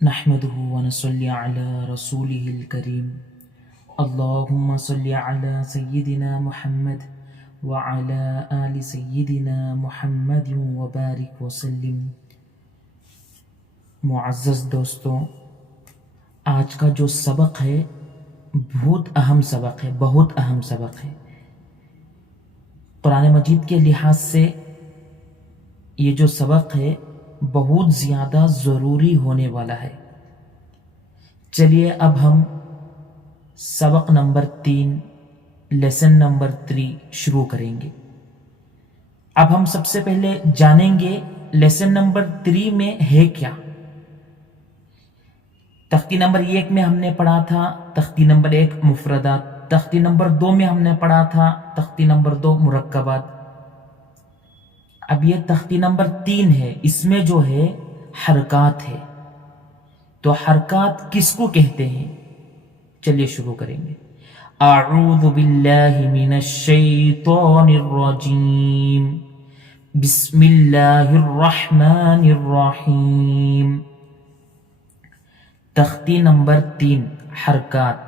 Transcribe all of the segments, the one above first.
نحمده ونصلي على رسوله الكريم اللهم صل على سيدنا محمد وعلى آل سيدنا محمد وبارك وسلم۔ معزز دوستوں، آج کا جو سبق ہے بہت اہم سبق ہے۔ قرآن مجید کے لحاظ سے یہ جو سبق ہے بہت زیادہ ضروری ہونے والا ہے۔ چلیے اب ہم سبق نمبر 3 لیسن نمبر 3 شروع کریں گے۔ اب ہم سب سے پہلے جانیں گے لیسن نمبر 3 میں ہے کیا۔ تختی نمبر 1 میں ہم نے پڑھا تھا تختی نمبر 1 مفردات، تختی نمبر 2 میں ہم نے پڑھا تھا تختی نمبر 2 مرکبات۔ اب یہ تختی نمبر 3 ہے، اس میں جو ہے حرکات ہے۔ تو حرکات کس کو کہتے ہیں؟ چلیے شروع کریں گے۔ اعوذ باللہ من الشیطان الرجیم، بسم اللہ الرحمن الرحیم۔ تختی نمبر 3 حرکات۔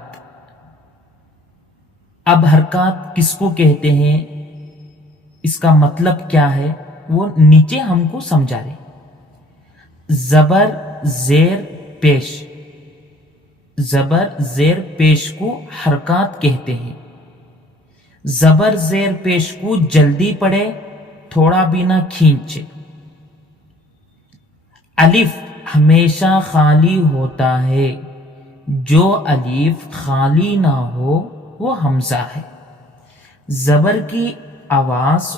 اب حرکات کس کو کہتے ہیں، اس کا مطلب کیا ہے وہ نیچے ہم کو سمجھا رہے۔ زبر زیر پیش، زبر زیر پیش کو حرکات کہتے ہیں۔ زبر زیر پیش کو جلدی پڑھے، تھوڑا بھی نہ کھینچے۔ الف ہمیشہ خالی ہوتا ہے، جو الف خالی نہ ہو وہ حمزہ ہے۔ زبر کی آواز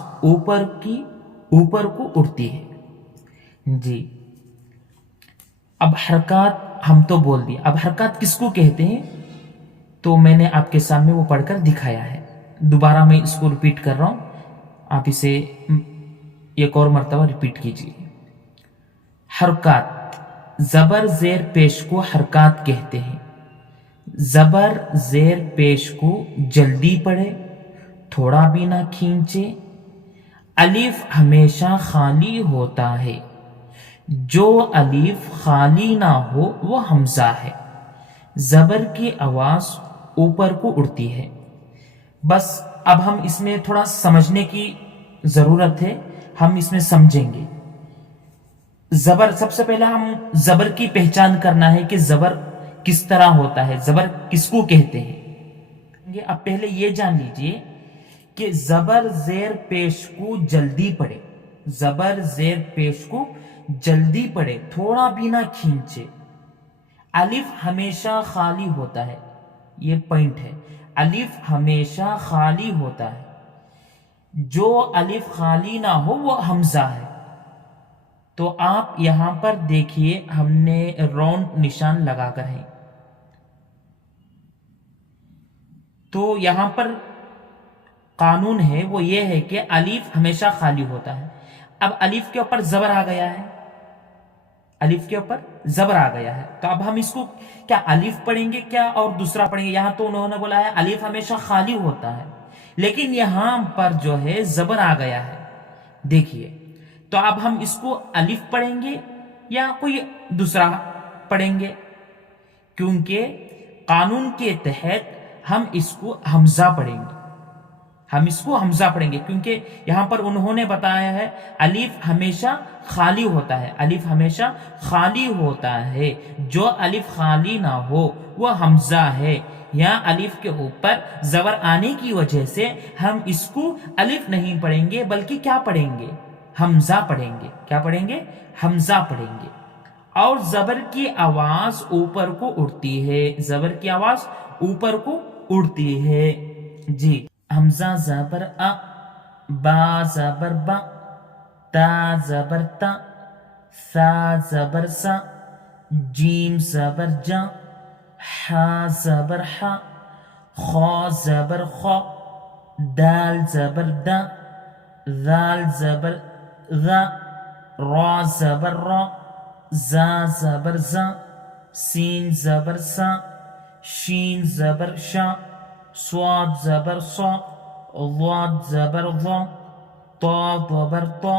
اوپر کو اڑتی ہے۔ جی اب حرکات ہم تو بول دی، اب حرکات کس کو کہتے ہیں تو میں نے آپ کے سامنے وہ پڑھ کر دکھایا ہے۔ دوبارہ میں اس کو ریپیٹ کر رہا ہوں، آپ اسے ایک اور مرتبہ ریپیٹ کیجیے۔ حرکات، زبر زیر پیش کو حرکات کہتے ہیں۔ زبر زیر پیش کو جلدی پڑھے، تھوڑا بھی نہ کھینچے۔ الف ہمیشہ خالی ہوتا ہے، جو الف خالی نہ ہو وہ حمزہ ہے۔ زبر کی آواز اوپر کو اڑتی ہے۔ بس اب ہم اس میں تھوڑا سمجھنے کی ضرورت ہے، ہم اس میں سمجھیں گے۔ زبر، سب سے پہلے ہم زبر کی پہچان کرنا ہے کہ زبر کس طرح ہوتا ہے، زبر کس کو کہتے ہیں۔ اب پہلے یہ جان لیجئے کہ زبر زیر پیش کو جلدی پڑھے، زبر زیر پیش کو جلدی پڑھے، تھوڑا بھی نہ کھینچے۔ الف ہمیشہ خالی ہوتا ہے، یہ پوائنٹ ہے، الف ہمیشہ خالی ہوتا ہے، جو الف خالی نہ ہو وہ حمزہ ہے۔ تو آپ یہاں پر دیکھیے ہم نے راؤنڈ نشان لگا کر ہے، تو یہاں پر قانون ہے وہ یہ ہے کہ الف ہمیشہ خالی ہوتا ہے۔ اب الف کے اوپر زبر آ گیا ہے، الف کے اوپر زبر آ گیا ہے، تو اب ہم اس کو کیا الف پڑھیں گے کیا اور دوسرا پڑھیں گے؟ یہاں تو انہوں نے بولا ہے الف ہمیشہ خالی ہوتا ہے، لیکن یہاں پر جو ہے زبر آ گیا ہے، دیکھیے۔ تو اب ہم اس کو الف پڑھیں گے یا کوئی دوسرا پڑھیں گے؟ کیونکہ قانون کے تحت ہم اس کو حمزہ پڑھیں گے، ہم اس کو حمزہ پڑھیں گے، کیونکہ یہاں پر انہوں نے بتایا ہے الف ہمیشہ خالی ہوتا ہے، الف ہمیشہ خالی ہوتا ہے، جو الف خالی نہ ہو وہ حمزہ ہے۔ یا الف کے اوپر زبر آنے کی وجہ سے ہم اس کو الف نہیں پڑھیں گے بلکہ کیا پڑھیں گے؟ حمزہ پڑھیں گے۔ کیا پڑھیں گے؟ حمزہ پڑھیں گے۔ اور زبر کی آواز اوپر کو اڑتی ہے، زبر کی آواز اوپر کو اڑتی ہے۔ جی حمزہ زبر ا، با زبر با، تا زبر تا، ثا زبر سا، جیم زبر جا، حا زبر حا، خا زبر خا، دال زبر دا، ذال زبر ذا، را زبر را، زا زبر زا، سین زبر سا، شین زبر شا، صاد زبر صا، ضاد زبر ضا، طا زبر طا،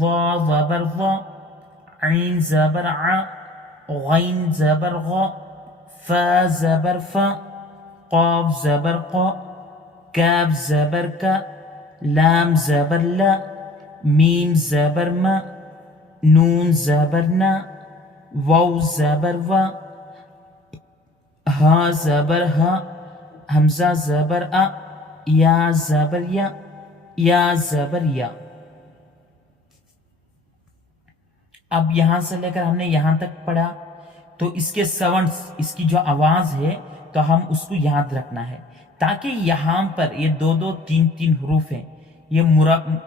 ظا زبر ظا، عین زبر ع، غین زبر غ، فا زبر فا، قاف زبر قا، کاف زبر کا، لام زبر لا، میم زبر ما، نون زبر نا، واو زبر وا، ہا زبر ہا، حمزہ زبر آ، یا زبر یا، یا زبر یا۔ اب یہاں سے لے کر ہم نے یہاں تک پڑھا، تو اس کے ساؤنڈز، اس کی جو آواز ہے تو ہم اس کو یاد رکھنا ہے، تاکہ یہاں پر یہ دو دو تین تین حروف ہیں، یہ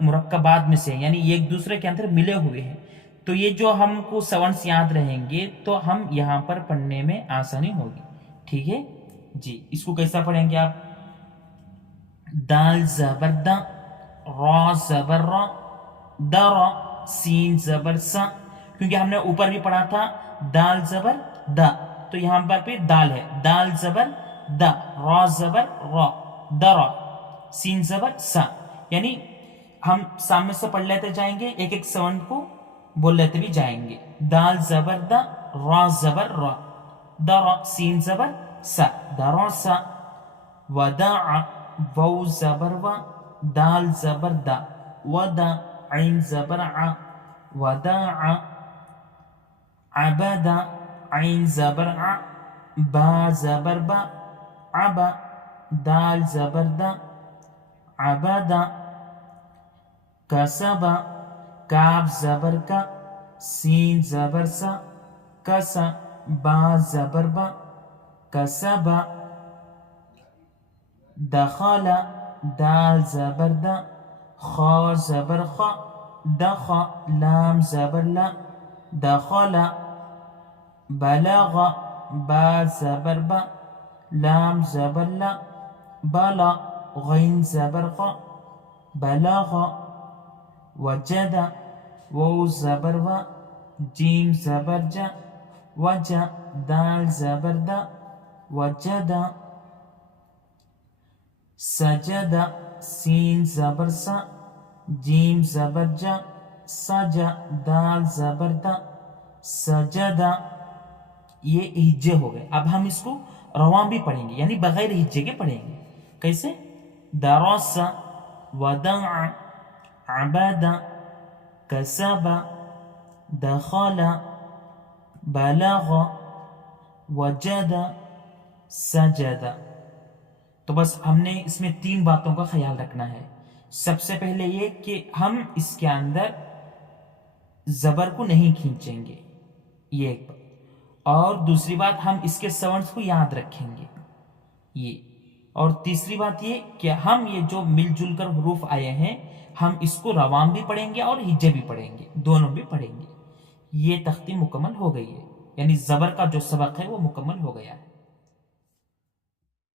مرکبات میں سے یعنی ایک دوسرے کے اندر ملے ہوئے ہیں، تو یہ جو ہم کو ساؤنڈز یاد رہیں گے تو ہم یہاں پر پڑھنے میں آسانی ہوگی۔ ٹھیک ہے جی، اس کو کیسا پڑھیں گے آپ؟ دال زبر دا، را زبر را، درا، سین زبر سا، کیونکہ ہم نے اوپر بھی پڑھا تھا دال زبر دا، تو یہاں پر بھی دال ہے، دال زبر دا، را زبر را، درا، سین زبر سا، یعنی ہم سامنے سے پڑھ لیتے جائیں گے، ایک ایک ساؤنڈ کو بول لیتے بھی جائیں گے۔ دال زبر دا، را زبر را، درا، سین زبر سا، درا سا، وداع، واو زبر و، دال زبر دا، ودا، عین زبر ع، وداع، عبدا، عین زبر ع، با زبر با، عبا، دال زبر دا، عبدا، کسبا، کاف زبر کا، سین زبر سا، کسا، با زبر با، کسبا، دخل، دال زبر دا، خا زبر خا، دخا، لام زبر لا، دخل، بلغ، با زبر با، لام زبر لا، بلا، غین زبر غا، بلغ، وجد، واو زبر و، جیم زبر جا، وجا، دال زبر دا، وجد، سجد، سین زبر سا، جیم زبر جا، سجا، دال زبر دا، سجدہ۔ یہ ہجے ہو گئے، اب ہم اس کو رواں بھی پڑھیں گے، یعنی بغیر ہجے کے پڑھیں گے۔ کیسے؟ درس، ودع، عبد، کسب، دخل، بلغ، وجد، سجد۔ تو بس ہم نے اس میں تین باتوں کا خیال رکھنا ہے۔ سب سے پہلے یہ کہ ہم اس کے اندر زبر کو نہیں کھینچیں گے، یہ ایک بات، اور دوسری بات ہم اس کے ساؤنڈز کو یاد رکھیں گے، یہ، اور تیسری بات یہ کہ ہم یہ جو مل جل کر حروف آئے ہیں ہم اس کو روام بھی پڑھیں گے اور ہجے بھی پڑھیں گے، دونوں بھی پڑھیں گے۔ یہ تختی مکمل ہو گئی ہے، یعنی زبر کا جو سبق ہے وہ مکمل ہو گیا ہے۔